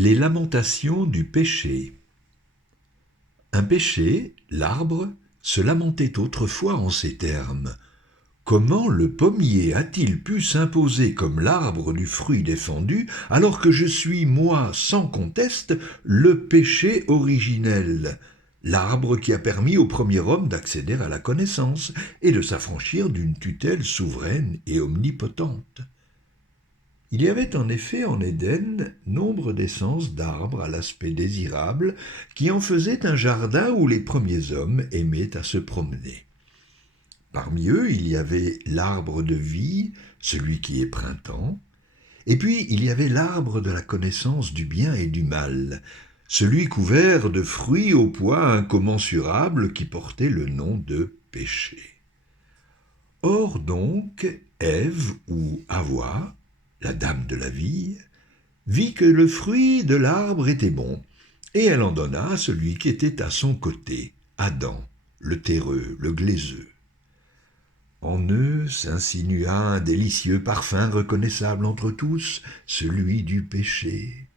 Les lamentations du péché. Un péché, l'arbre, se lamentait autrefois en ces termes. Comment le pommier a-t-il pu s'imposer comme l'arbre du fruit défendu, alors que je suis, moi, sans conteste, le péché originel, l'arbre qui a permis au premier homme d'accéder à la connaissance et de s'affranchir d'une tutelle souveraine et omnipotente. Il y avait en effet en Éden nombre d'essences d'arbres à l'aspect désirable qui en faisaient un jardin où les premiers hommes aimaient à se promener. Parmi eux, il y avait l'arbre de vie, celui qui est printemps, et puis il y avait l'arbre de la connaissance du bien et du mal, celui couvert de fruits au poids incommensurable qui portait le nom de péché. Or donc, Ève ou Hawa, la dame de la vie, vit que le fruit de l'arbre était bon, et elle en donna à celui qui était à son côté, Adam, le terreux, le glaiseux. En eux s'insinua un délicieux parfum reconnaissable entre tous, celui du péché.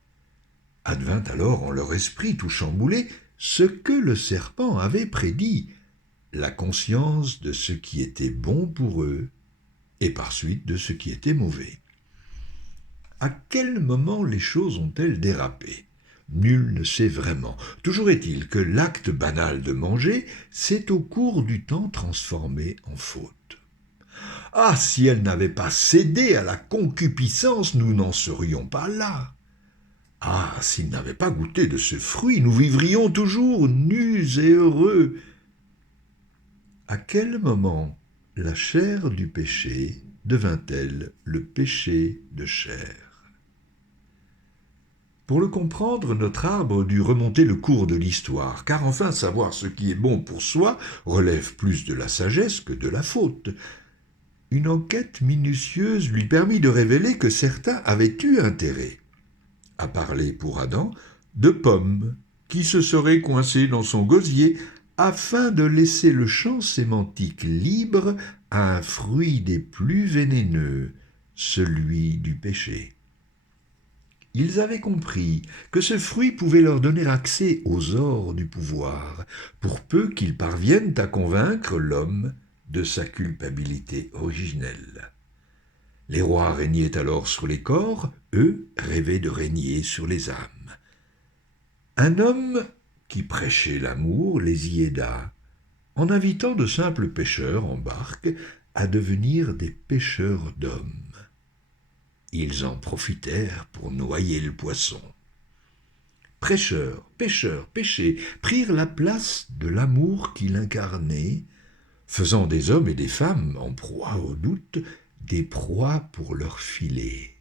Advint alors en leur esprit tout chamboulé ce que le serpent avait prédit, la conscience de ce qui était bon pour eux, et par suite de ce qui était mauvais. À quel moment les choses ont-elles dérapé ? Nul ne sait vraiment. Toujours est-il que l'acte banal de manger s'est au cours du temps transformé en faute. Ah, si elle n'avait pas cédé à la concupiscence, nous n'en serions pas là. Ah, s'il n'avait pas goûté de ce fruit, nous vivrions toujours nus et heureux. À quel moment la chair du péché devint-elle le péché de chair ? Pour le comprendre, notre arbre dut remonter le cours de l'histoire, car enfin savoir ce qui est bon pour soi relève plus de la sagesse que de la faute. Une enquête minutieuse lui permit de révéler que certains avaient eu intérêt à parler pour Adam de pommes qui se seraient coincées dans son gosier afin de laisser le champ sémantique libre à un fruit des plus vénéneux, celui du péché. Ils avaient compris que ce fruit pouvait leur donner accès aux ors du pouvoir, pour peu qu'ils parviennent à convaincre l'homme de sa culpabilité originelle. Les rois régnaient alors sur les corps, eux rêvaient de régner sur les âmes. Un homme qui prêchait l'amour les y aida, en invitant de simples pêcheurs en barque à devenir des pêcheurs d'hommes. Ils en profitèrent pour noyer le poisson. Prêcheurs, pêcheurs, péchés prirent la place de l'amour qu'il incarnait, faisant des hommes et des femmes, en proie au doute, des proies pour leur filet.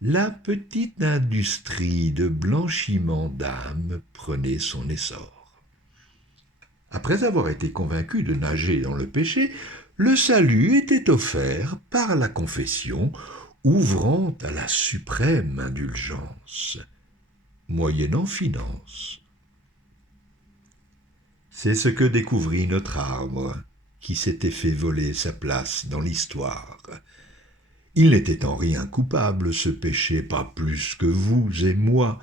La petite industrie de blanchiment d'âme prenait son essor. Après avoir été convaincu de nager dans le péché, le salut était offert par la confession, ouvrant à la suprême indulgence, moyennant finance. C'est ce que découvrit notre arbre, qui s'était fait voler sa place dans l'histoire. Il n'était en rien coupable, ce péché, pas plus que vous et moi,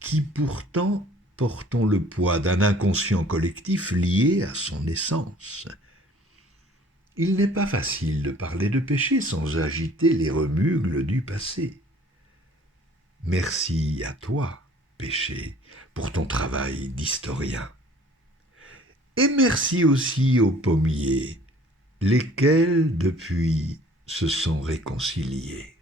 qui pourtant portons le poids d'un inconscient collectif lié à son essence. Il n'est pas facile de parler de péché sans agiter les remugles du passé. Merci à toi, péché, pour ton travail d'historien. Et merci aussi aux pommiers, lesquels, depuis, se sont réconciliés.